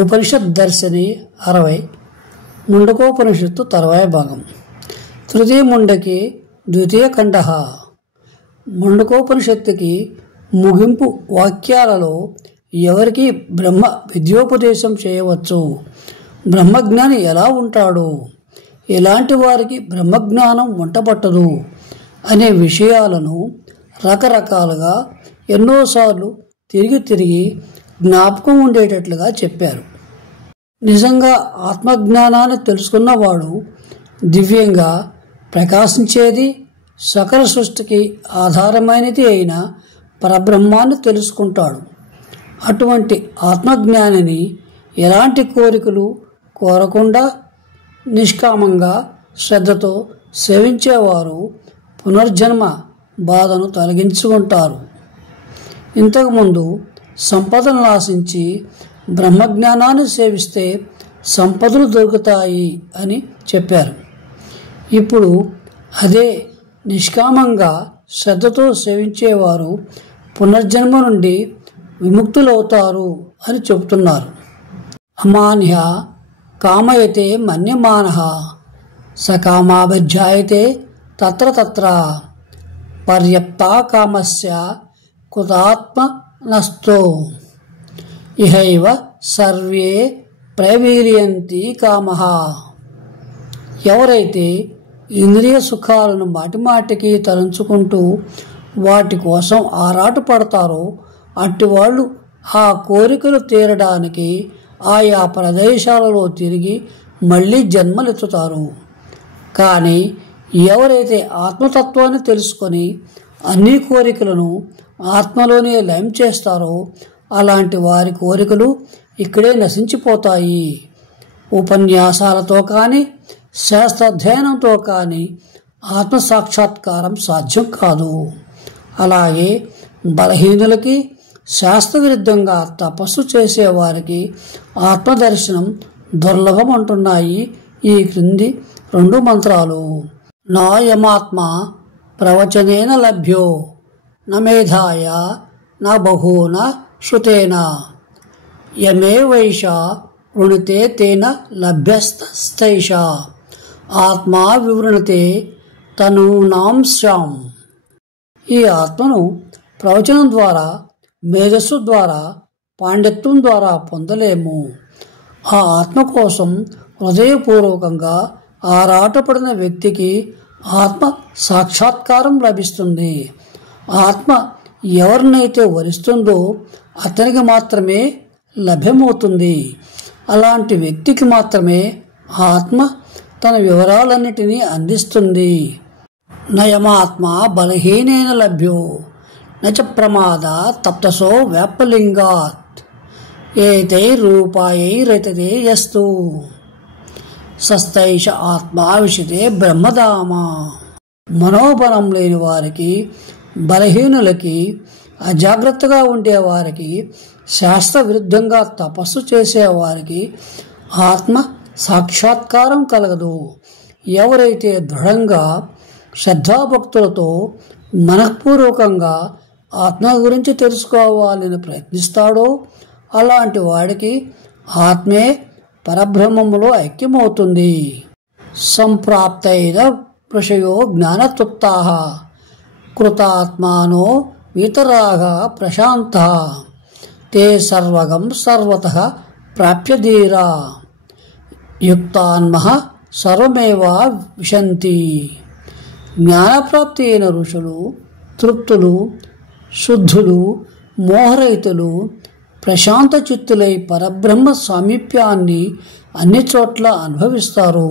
ఉపనిషత్ దర్శని 60 ముండకోపనిషత్తు తర్వాయ భాగం తృతీయ ముండకి ద్వితీయ ఖండ ముండకోపనిషత్తుకి ముగింపు వాక్యాలలో ఎవరికి బ్రహ్మ విద్యోపదేశం చేయవచ్చు, బ్రహ్మజ్ఞాని ఎలా ఉంటాడు, ఎలాంటి వారికి బ్రహ్మజ్ఞానం వంటపట్టదు అనే విషయాలను రకరకాలుగా ఎన్నోసార్లు తిరిగి జ్ఞాపకం ఉండేటట్లుగా చెప్పారు. నిజంగా ఆత్మజ్ఞానాన్ని తెలుసుకున్నవాడు దివ్యంగా ప్రకాశించేది, సకల సృష్టికి ఆధారమైనది అయిన పరబ్రహ్మాన్ని తెలుసుకుంటాడు. అటువంటి ఆత్మజ్ఞానిని ఎలాంటి కోరికలు కోరకుండా నిష్కామంగా శ్రద్ధతో సేవించేవారు పునర్జన్మ బాధను తొలగించుకుంటారు. ఇంతకుముందు సంపదలను ఆశించి బ్రహ్మజ్ఞానాన్ని సేవిస్తే సంపదలు దొరుకుతాయి అని చెప్పారు. ఇప్పుడు అదే నిష్కామంగా శ్రద్ధతో సేవించేవారు పునర్జన్మ నుండి విముక్తులవుతారు అని చెబుతున్నారు. అమాన్య కామయతే మన్యమానః సకామాభిధ్యాయతే తత్ర తత్ర పర్యాప్తా కామస్య కుతాత్మ నస్తో ఇహైవ సర్వే ప్రవీర్యంతి కామః. ఎవరైతే ఇంద్రియ సుఖాలను మాటిమాటికి తలంచుకుంటూ వాటి కోసం ఆరాట పడతారో అట్టివాళ్ళు ఆ కోరికలు తీరడానికి ఆయా ప్రదేశాలలో తిరిగి మళ్ళీ జన్మలెత్తుతారు. కానీ ఎవరైతే ఆత్మతత్వాన్ని తెలుసుకొని అన్ని కోరికలను ఆత్మలోనే లయం చేస్తారో అలాంటి వారి కోరికలు ఇక్కడే నశించిపోతాయి. ఉపన్యాసాలతో కానీ శాస్త్రాధ్యయనంతో కానీ ఆత్మసాక్షాత్కారం సాధ్యం కాదు. అలాగే బలహీనులకి, శాస్త్రవిరుద్ధంగా తపస్సు చేసేవారికి ఆత్మదర్శనం దుర్లభం అంటున్నాయి ఈ క్రింది 2 మంత్రాలు. నాయమాత్మ ప్రవచనేన లభ్యో న మేధాయ న బహూన శ్రుతేన యమే వైష వృణితే తేన లభ్యస్తైష ఆత్మా వివృణతే తనూనాంశాం. ఈ ఆత్మను ప్రవచనం ద్వారా, మేధస్సు ద్వారా, పాండిత్యం ద్వారా పొందలేము. ఆ ఆత్మ కోసం హృదయపూర్వకంగా ఆరాటపడిన వ్యక్తికి ఆత్మ సాక్షాత్కారం లభిస్తుంది. ఆత్మ ఎవరినైతే వరిస్తుందో అతనికి మాత్రమే లభ్యమవుతుంది. అలాంటి వ్యక్తికి మాత్రమే ఆత్మ తన వివరాలన్నిటినీ అందిస్తుంది. నయమాత్మ బలహీనైన లభ్యో నచ ప్రమాద తప్తసో వ్యాపలింగాత్ ఏతైరూపాయైరతతే యస్తు సస్తైష ఆత్మా విశతే బ్రహ్మధామ. మనోబలం లేని వారికి, బలహీనులకి, అజాగ్రత్తగా ఉండేవారికి, శాస్త్ర విరుద్ధంగా తపస్సు చేసేవారికి ఆత్మ సాక్షాత్కారం కలగదు. ఎవరైతే దృఢంగా శ్రద్ధాభక్తులతో మనఃపూర్వకంగా ఆత్మ గురించి తెలుసుకోవాలని ప్రయత్నిస్తాడో అలాంటి వాడికి ఆత్మే పరబ్రహ్మములో ఐక్యమవుతుంది. సంప్రాప్తైన విషయో జ్ఞానతృప్తాః కృతాత్మానో వీతరాగ ప్రశాంతః తే సర్వగం సర్వతః ప్రాప్యధీరా యుక్తాన్మః సర్వమేవ విశంతి. జ్ఞానప్రాప్తి అయిన ఋషులు తృప్తులు, శుద్ధులు, మోహరహితులు, ప్రశాంత చిత్తులై పరబ్రహ్మ సామీప్యాన్ని అన్ని చోట్ల అనుభవిస్తారు.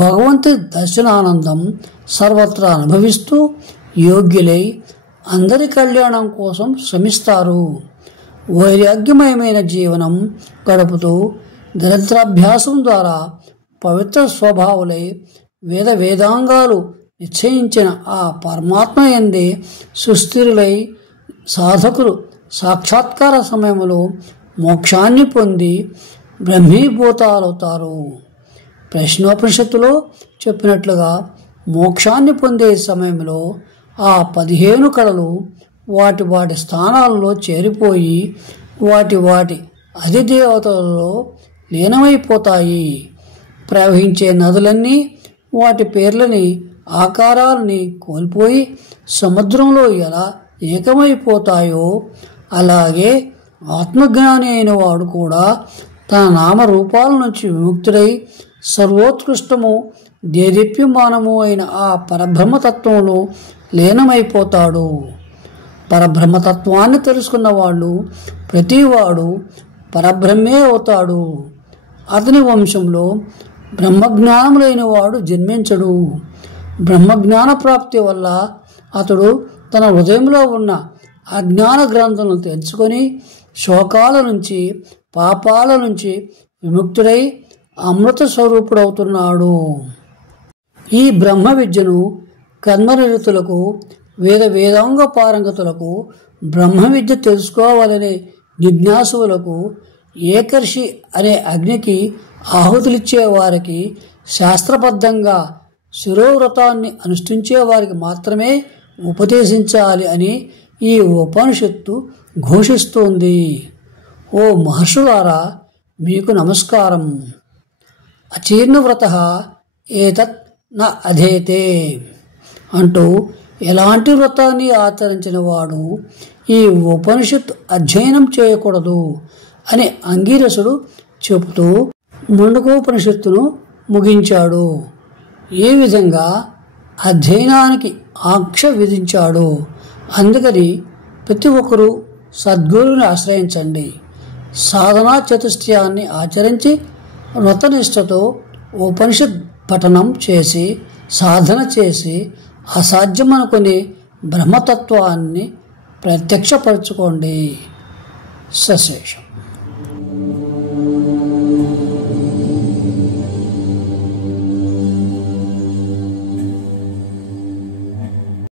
భగవంతుడి దర్శనానందం సర్వత్రా అనుభవిస్తూ యోగ్యులై అందరి కళ్యాణం కోసం శ్రమిస్తారు. వైరాగ్యమయమైన జీవనం గడుపుతూ గ్రంథాభ్యాసం ద్వారా పవిత్ర స్వభావులై వేదాంగాలు నిశ్చయించిన ఆ పరమాత్మ యందే సుస్థిరులై సాధకులు సాక్షాత్కార సమయంలో మోక్షాన్ని పొంది బ్రహ్మీభూతాలవుతారు. ప్రశ్నోపనిషత్తులో చెప్పినట్లుగా మోక్షాన్ని పొందే సమయంలో ఆ 15 కళలు వాటి స్థానాల్లో చేరిపోయి వాటి అధిదేవతలలో లీనమైపోతాయి. ప్రవహించే నదులన్నీ వాటి పేర్లని ఆకారాలని కోల్పోయి సముద్రంలో ఎలా ఏకమైపోతాయో అలాగే ఆత్మజ్ఞాని అయిన వాడు కూడా తన నామరూపాల నుంచి విముక్తుడై సర్వోత్కృష్టము దేదీప్యమానము అయిన ఆ పరబ్రహ్మతత్వంలో లీనమైపోతాడు. పరబ్రహ్మతత్వాన్ని తెలుసుకున్న వాళ్ళు ప్రతివాడు పరబ్రహ్మే అవుతాడు. అతని వంశంలో బ్రహ్మజ్ఞానం లేని వాడు జన్మించడు. బ్రహ్మజ్ఞాన ప్రాప్తి వల్ల అతడు తన హృదయంలో ఉన్న అజ్ఞాన గ్రంథులను తెలుసుకొని శోకాల నుంచి పాపాల నుంచి విముక్తుడై అమృత స్వరూపుడవుతున్నాడు. ఈ బ్రహ్మ విద్యను కర్మనిరతులకు వేదాంగ పారంగతులకు బ్రహ్మ విద్య తెలుసుకోవాలనే జిజ్ఞాసువులకు ఏకర్షి అనే అగ్నికి ఆహుతులిచ్చే వారికి శాస్త్రబద్ధంగా శిరోవ్రతాన్ని అనుష్ఠించే వారికి మాత్రమే ఉపదేశించాలి అని ఈ ఉపనిషత్తు ఘోషిస్తోంది. ఓ మహర్షులారా, మీకు నమస్కారం. అచీర్ణవ్రత ఏతత్ న అధేతే అంటూ ఎలాంటి వ్రతాన్ని ఆచరించిన వాడు ఈ ఉపనిషత్తు అధ్యయనం చేయకూడదు అని అంగీరసుడు చెబుతూ ముండకోపనిషత్తును ముగించాడు. ఏ విధంగా అధ్యయనానికి ఆంక్ష విధించాడు. అందుకని ప్రతి ఒక్కరూ సద్గురువుని ఆశ్రయించండి. సాధనా చతుష్టయాన్ని ఆచరించి వ్రతనిష్టతో ఉపనిషత్ పఠనం చేసి సాధన చేసి అసాధ్యమనుకునే బ్రహ్మతత్వాన్ని ప్రత్యక్షపరచుకోండి. సశేషం.